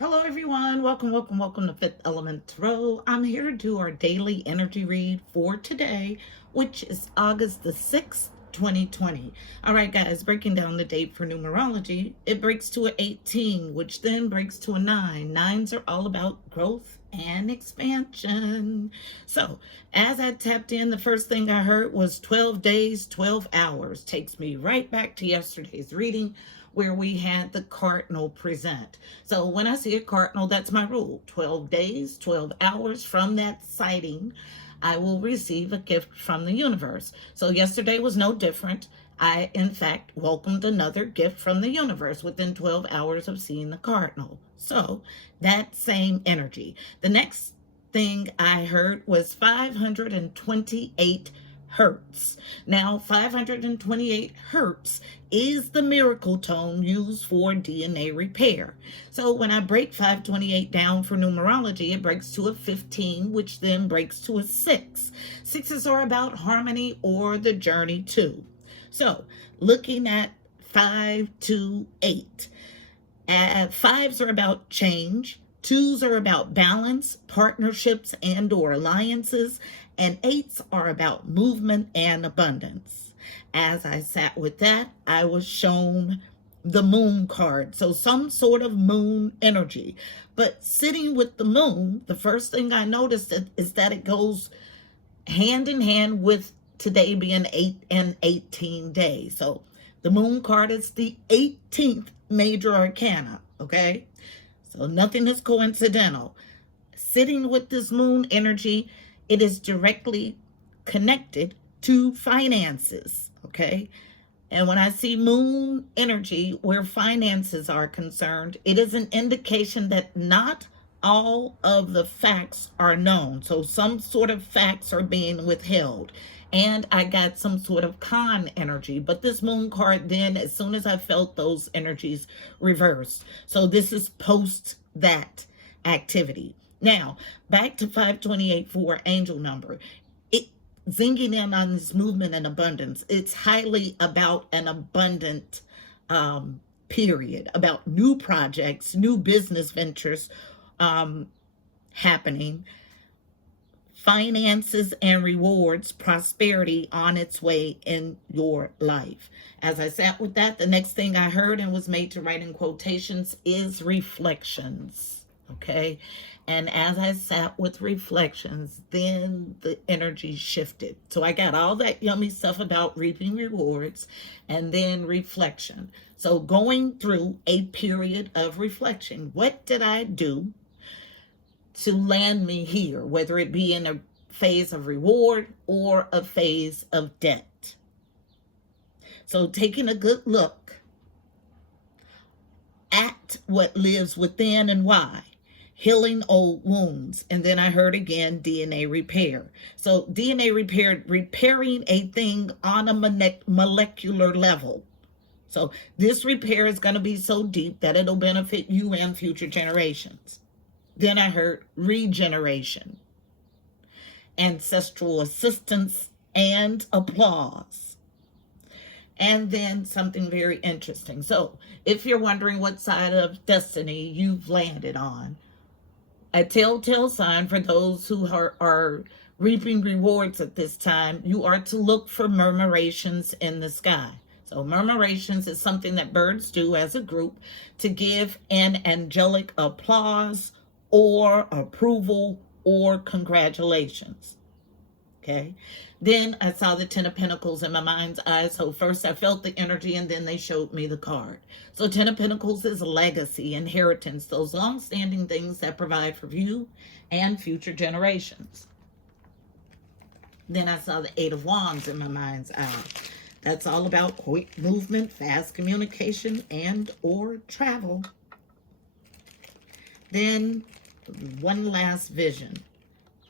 Hello, everyone. Welcome to Fifth Element Tarot. I'm here to do our daily energy read for today, which is August the 6th, 2020. All right, guys, breaking down the date for numerology, it breaks to an 18, which then breaks to a 9. Nines are all about growth and expansion. So, as I tapped in, the first thing I heard was 12 days, 12 hours. Takes me right back to yesterday's reading where we had the cardinal present. So when I see a cardinal, that's my rule. 12 days, 12 hours from that sighting, I will receive a gift from the universe. So yesterday was no different. I, in fact, welcomed another gift from the universe within 12 hours of seeing the cardinal. So that same energy. The next thing I heard was 528 hertz. Now, 528 hertz is the miracle tone used for DNA repair. So when I break 528 down for numerology, it breaks to a 15, which then breaks to a 6. Sixes are about harmony or the journey to. So looking at 528, fives are about change. Twos are about balance, partnerships, and or alliances, and eights are about movement and abundance. As I sat with that, I was shown the moon card. So some sort of moon energy. But sitting with the moon, the first thing I noticed is that it goes hand in hand with today being 8 and 18 days. So the moon card is the 18th major arcana, okay? So nothing is coincidental. Sitting with this moon energy, it is directly connected to finances, okay? And when I see moon energy where finances are concerned, it is an indication that not all of the facts are known. So some sort of facts are being withheld. And I got some sort of con energy. But this moon card then, as soon as I felt those energies, reversed. So this is post that activity. Now, back to 528 for angel number. It zinging in on this movement and abundance. It's highly about an abundant period, about new projects, new business ventures happening, finances and rewards, prosperity on its way in your life. As I sat with that, the next thing I heard and was made to write in quotations is reflections. Okay. And as I sat with reflections, then the energy shifted. So I got all that yummy stuff about reaping rewards and then reflection. So going through a period of reflection, what did I do to land me here, whether it be in a phase of reward or a phase of debt? So taking a good look at what lives within and why. Healing old wounds. And then I heard again DNA repair. So DNA repair, repairing a thing on a molecular level. So this repair is going to be so deep that it'll benefit you and future generations. Then I heard regeneration, ancestral assistance, and applause. And then something very interesting. So if you're wondering what side of destiny you've landed on, a telltale sign for those who are reaping rewards at this time, you are to look for murmurations in the sky. So murmurations is something that birds do as a group to give an angelic applause or approval or congratulations. Okay. Then I saw the 10 of Pentacles in my mind's eye. So first I felt the energy and then they showed me the card. So 10 of Pentacles is legacy, inheritance, those long-standing things that provide for you and future generations. Then I saw the 8 of Wands in my mind's eye. That's all about quick movement, fast communication, and or travel. Then one last vision.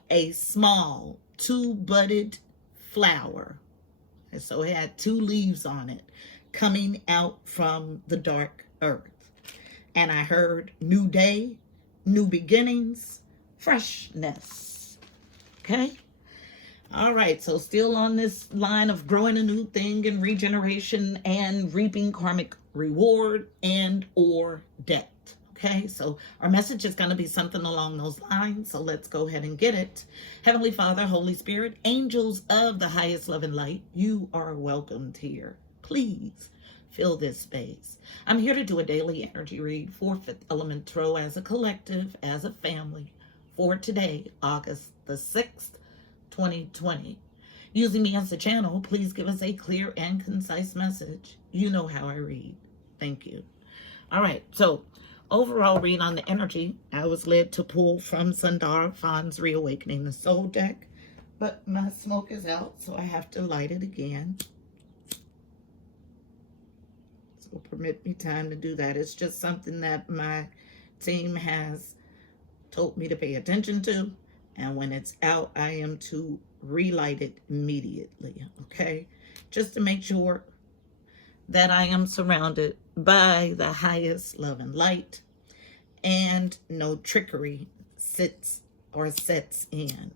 A small two-budded flower. And so it had 2 leaves on it coming out from the dark earth. And I heard new day, new beginnings, freshness. Okay? All right, so still on this line of growing a new thing and regeneration and reaping karmic reward and or debt. Okay, so our message is going to be something along those lines. So let's go ahead and get it. Heavenly Father, Holy Spirit, angels of the highest love and light, you are welcomed here. Please fill this space. I'm here to do a daily energy read for Fifth Element Tarot as a collective, as a family, for today, August the 6th, 2020. Using me as a channel, please give us a clear and concise message. You know how I read. Thank you. All right, so overall read on the energy. I was led to pull from Sundar Fahn's Reawakening the Soul deck, but my smoke is out, so I have to light it again. So permit me time to do that. It's just something that my team has told me to pay attention to, and when it's out, I am to relight it immediately, okay? Just to make sure that I am surrounded by the highest love and light, and no trickery sets in.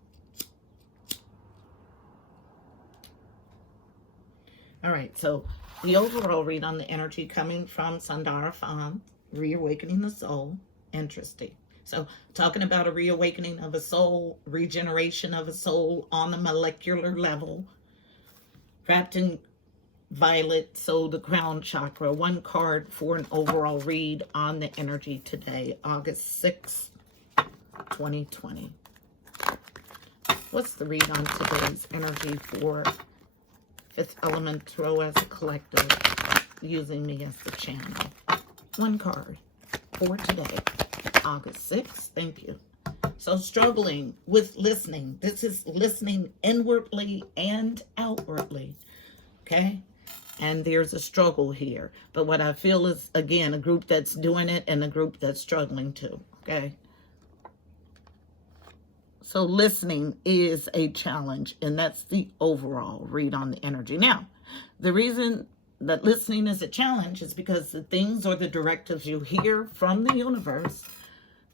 All right, so the overall read on the energy coming from Sundar Fahm, Reawakening the Soul. Interesting. So talking about a reawakening of a soul, regeneration of a soul on a molecular level, wrapped in violet, so the crown chakra. One card for an overall read on the energy today, August 6th, 2020. What's the read on today's energy for Fifth Element Tarot as a collective, using me as the channel? One card for today, August 6th. Thank you. So struggling with listening. This is listening inwardly and outwardly. Okay? And there's a struggle here. But what I feel is, again, a group that's doing it and a group that's struggling too. Okay? So listening is a challenge, and that's the overall read on the energy. Now, the reason that listening is a challenge is because the things or the directives you hear from the universe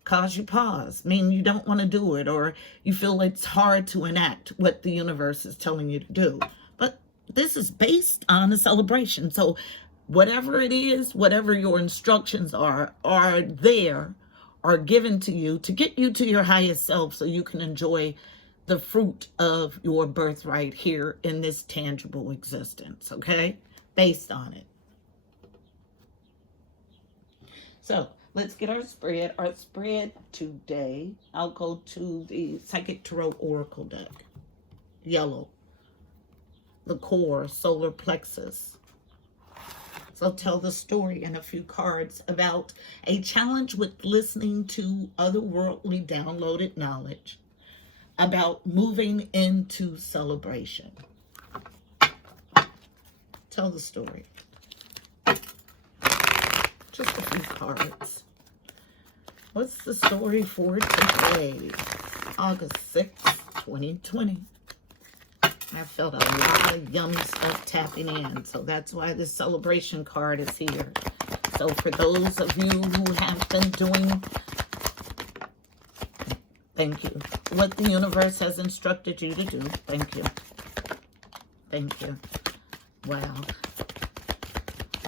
cause you pause, mean you don't want to do it, or you feel it's hard to enact what the universe is telling you to do. But this is based on a celebration. So whatever it is, whatever your instructions are there, are given to you to get you to your highest self so you can enjoy the fruit of your birthright here in this tangible existence, okay? Based on it. So let's get our spread. Our spread today, I'll go to the Psychic Tarot Oracle deck. Yellow. The core, solar plexus. So tell the story in a few cards about a challenge with listening to otherworldly downloaded knowledge, about moving into celebration. Tell the story. Just a few cards. What's the story for today? August 6th, 2020. I felt a lot of yummy stuff tapping in, so that's why this celebration card is here. So for those of you who have been doing, thank you, what the universe has instructed you to do, thank you. Thank you. Wow.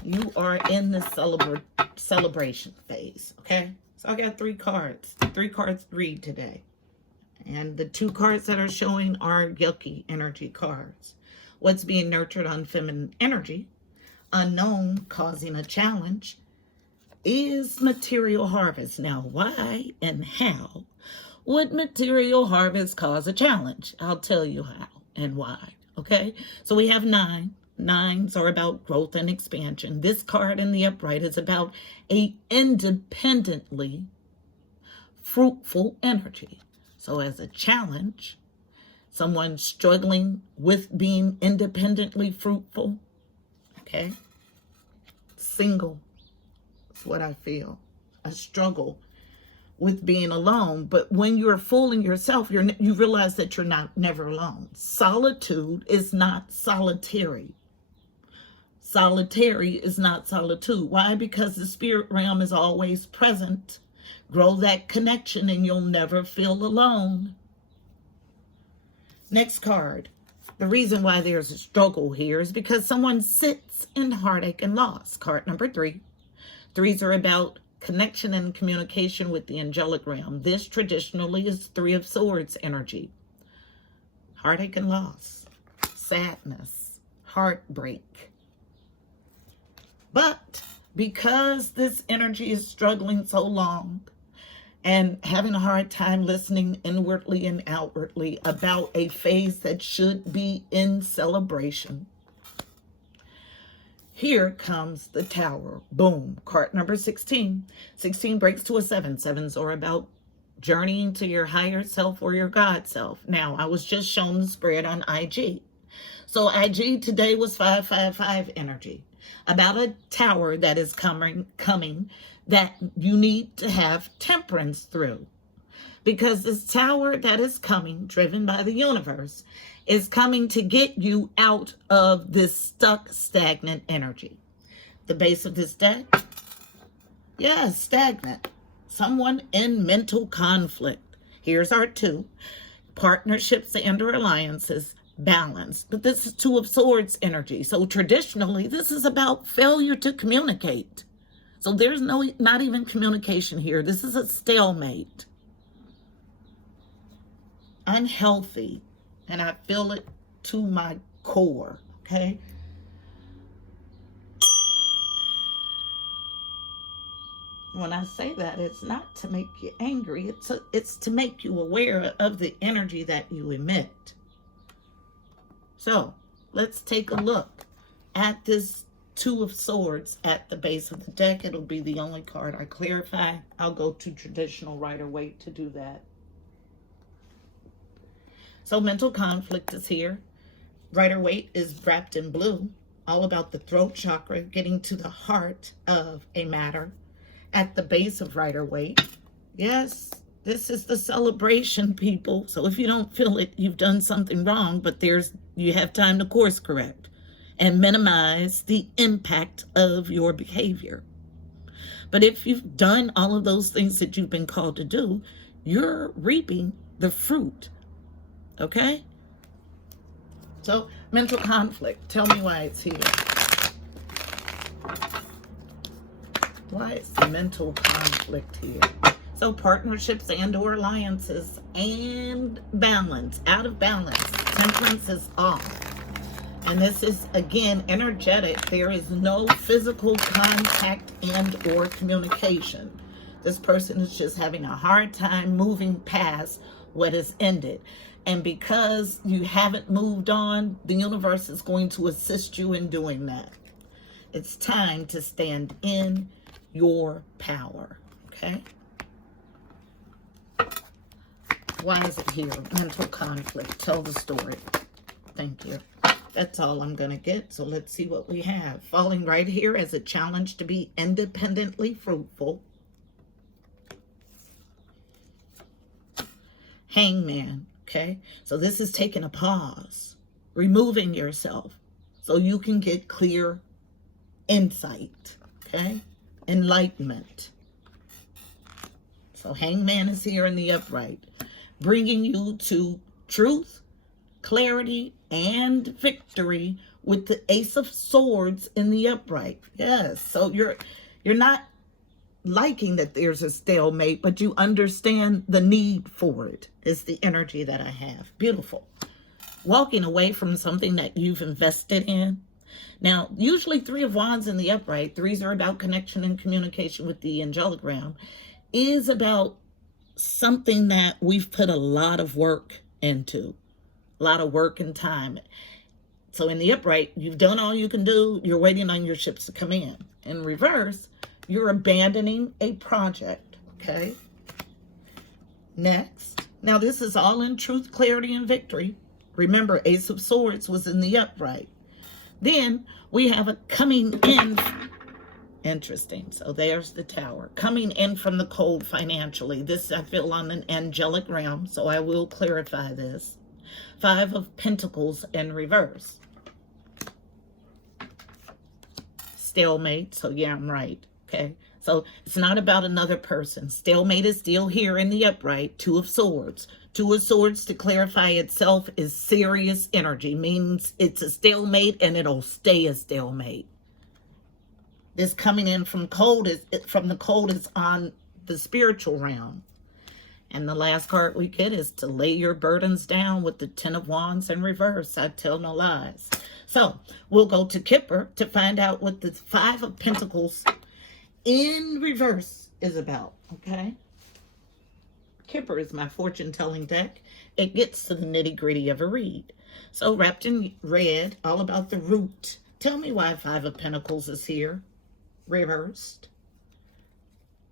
You are in the celebration phase, okay? So I got three cards to read today. And the two cards that are showing are yucky energy cards. What's being nurtured on feminine energy, unknown, causing a challenge, is material harvest. Now, why and how would material harvest cause a challenge? I'll tell you how and why, okay? So we have 9. 9s are about growth and expansion. This card in the upright is about a independently fruitful energy. So as a challenge, someone struggling with being independently fruitful, okay? Single, that's what I feel. A struggle with being alone. But when you're fooling yourself, you realize that you're never alone. Solitude is not solitary. Solitary is not solitude. Why? Because the spirit realm is always present. Grow that connection and you'll never feel alone. Next card. The reason why there's a struggle here is because someone sits in heartache and loss. Card number 3. 3s are about connection and communication with the angelic realm. This traditionally is Three of Swords energy. Heartache and loss, sadness, heartbreak. But because this energy is struggling so long and having a hard time listening inwardly and outwardly about a phase that should be in celebration, here comes the Tower. Boom. Card number 16. 16 breaks to a 7. 7s are about journeying to your higher self or your God self. Now, I was just shown the spread on IG. So IG today was 555 energy. About a tower that is coming that you need to have temperance through. Because this tower that is coming, driven by the universe, is coming to get you out of this stuck, stagnant energy. The base of this deck, yes, stagnant. Someone in mental conflict. Here's our 2. Partnerships and or alliances, balance. But this is 2 of Swords energy. So traditionally, this is about failure to communicate. So there's not even communication here. This is a stalemate. Unhealthy. And I feel it to my core, okay? When I say that, it's not to make you angry. It's to make you aware of the energy that you emit. So let's take a look at this 2 of Swords at the base of the deck. It'll be the only card I clarify. I'll go to traditional Rider-Waite to do that. So mental conflict is here. Rider-Waite is wrapped in blue, all about the throat chakra, getting to the heart of a matter. At the base of Rider-Waite, yes, this is the celebration, people. So if you don't feel it, you've done something wrong, but you have time to course correct and minimize the impact of your behavior. But if you've done all of those things that you've been called to do, you're reaping the fruit. Okay? So, mental conflict. Tell me why it's here. Why is mental conflict here? So, partnerships and or alliances and balance. Out of balance. Temperance is off. And this is, again, energetic. There is no physical contact and or communication. This person is just having a hard time moving past what has ended. And because you haven't moved on, the universe is going to assist you in doing that. It's time to stand in your power, okay? Why is it here? Mental conflict. Tell the story. Thank you. That's all I'm going to get. So let's see what we have. Falling right here as a challenge to be independently fruitful. Hangman. Okay, so this is taking a pause, removing yourself so you can get clear insight, okay, enlightenment. So Hangman is here in the upright, bringing you to truth, clarity, and victory with the Ace of Swords in the upright. Yes, so you're not liking that there's a stalemate, but you understand the need for it is the energy that I have. Beautiful. Walking away from something that you've invested in. Now, usually 3 of Wands in the upright, 3s are about connection and communication with the angelic realm, is about something that we've put a lot of work into, a lot of work and time. So in the upright, you've done all you can do. You're waiting on your ships to come in. In reverse, you're abandoning a project, okay? Next. Now, this is all in truth, clarity, and victory. Remember, Ace of Swords was in the upright. Then we have a coming in. Interesting. So there's the Tower. Coming in from the cold financially. This, I feel, on an angelic realm, so I will clarify this. 5 of Pentacles in reverse. Stalemate. So, yeah, I'm right. Okay, so it's not about another person. Stalemate is still here in the upright. 2 of Swords. 2 of Swords, to clarify itself, is serious energy. Means it's a stalemate and it'll stay a stalemate. This coming in from the cold is on the spiritual realm. And the last card we get is to lay your burdens down with the Ten of Wands in reverse. I tell no lies. So we'll go to Kipper to find out what the Five of Pentacles in reverse is about. Okay. Kipper is my fortune telling deck. It gets to the nitty gritty of a read. So wrapped in red, all about the root. Tell me why Five of Pentacles is here, reversed.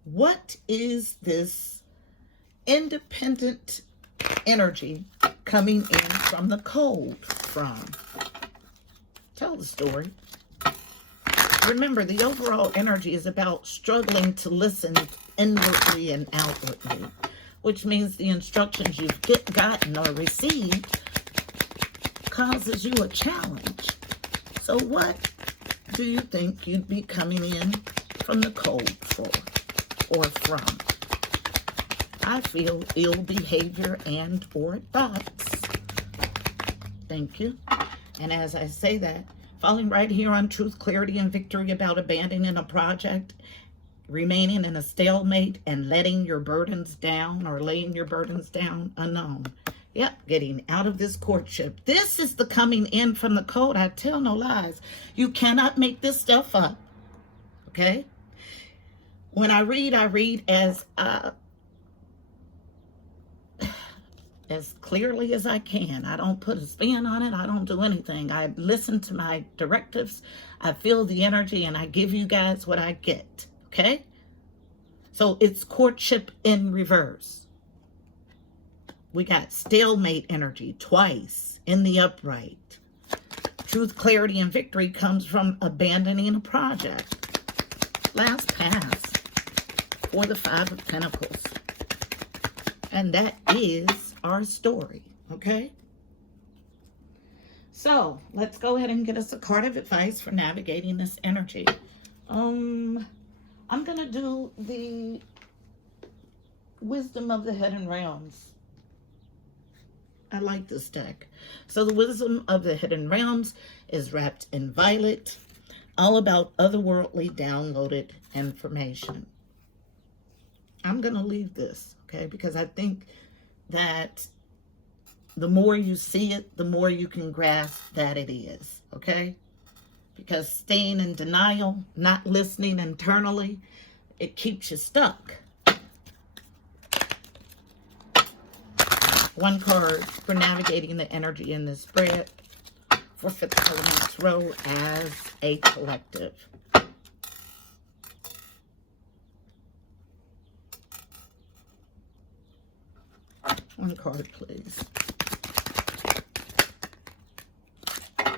What is this independent energy coming in from the cold from? Tell the story. Remember, the overall energy is about struggling to listen inwardly and outwardly, which means the instructions you've gotten or received causes you a challenge. So what do you think you'd be coming in from the cold for or from? I feel ill behavior and or thoughts. Thank you. And as I say that, falling right here on Truth, Clarity, and Victory about abandoning a project, remaining in a stalemate, and letting your burdens down or laying your burdens down unknown. Yep, getting out of this courtship. This is the coming in from the cold. I tell no lies. You cannot make this stuff up. Okay? When I read as clearly as I can. I don't put a spin on it. I don't do anything. I listen to my directives. I feel the energy, and I give you guys what I get. Okay? So it's courtship in reverse. We got stalemate energy twice in the upright. Truth, clarity, and victory comes from abandoning a project. Last pass for the Five of Pentacles. And that is our story, okay? So let's go ahead and get us a card of advice for navigating this energy. I'm gonna do the Wisdom of the Hidden Realms. I like this deck. So the Wisdom of the Hidden Realms is wrapped in violet, all about otherworldly downloaded information. I'm gonna leave this, okay? Because I think that the more you see it, the more you can grasp that it is, okay? Because staying in denial, not listening internally, it keeps you stuck. One card for navigating the energy in this spread for Fifth Element's role as a collective. One card, please.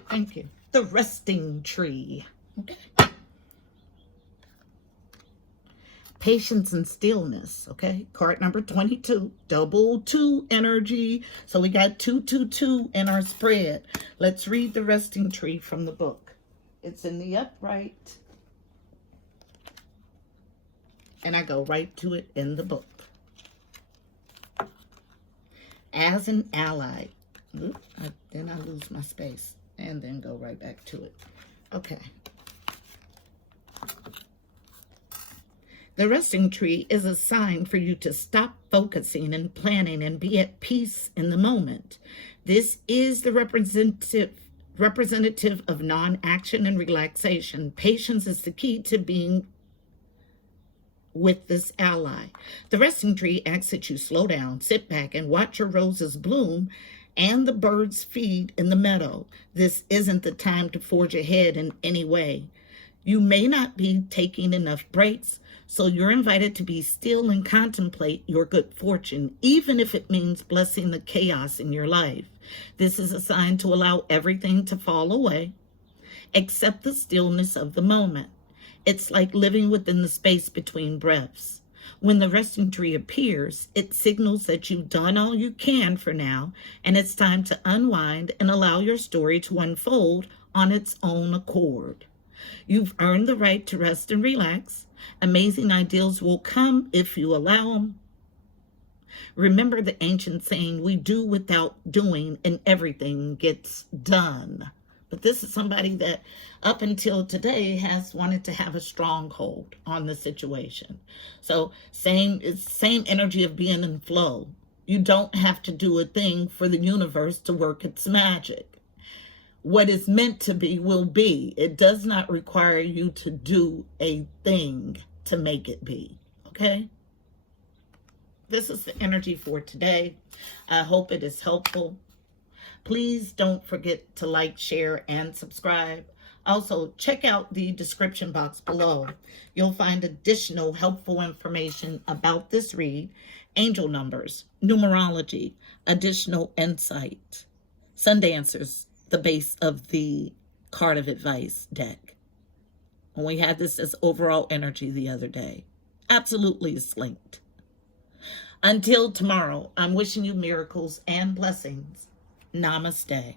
Thank you. The Resting Tree. Okay. Patience and stillness. Okay. Card number 22. Double 2 energy. So we got 222 in our spread. Let's read the Resting Tree from the book. It's in the upright. And I go right to it in the book. As an ally. Then I lose my space. And then go right back to it. Okay. The Resting Tree is a sign for you to stop focusing and planning and be at peace in the moment. This is the representative of non-action and relaxation. Patience is the key to being with this ally. The Resting Tree asks that you slow down, sit back, and watch your roses bloom and the birds feed in the meadow. This isn't the time to forge ahead in any way. You may not be taking enough breaks, so you're invited to be still and contemplate your good fortune, even if it means blessing the chaos in your life. This is a sign to allow everything to fall away. Accept the stillness of the moment. It's like living within the space between breaths. When the Resting Tree appears, it signals that you've done all you can for now, and it's time to unwind and allow your story to unfold on its own accord. You've earned the right to rest and relax. Amazing ideas will come if you allow them. Remember the ancient saying, we do without doing and everything gets done. But this is somebody that up until today has wanted to have a stronghold on the situation. So same energy of being in flow. You don't have to do a thing for the universe to work its magic. What is meant to be will be. It does not require you to do a thing to make it be. Okay? This is the energy for today. I hope it is helpful. Please don't forget to like, share, and subscribe. Also, check out the description box below. You'll find additional helpful information about this read, angel numbers, numerology, additional insight, Sundancers, the base of the card of advice deck. When we had this as overall energy the other day. Absolutely is linked. Until tomorrow, I'm wishing you miracles and blessings. Namaste.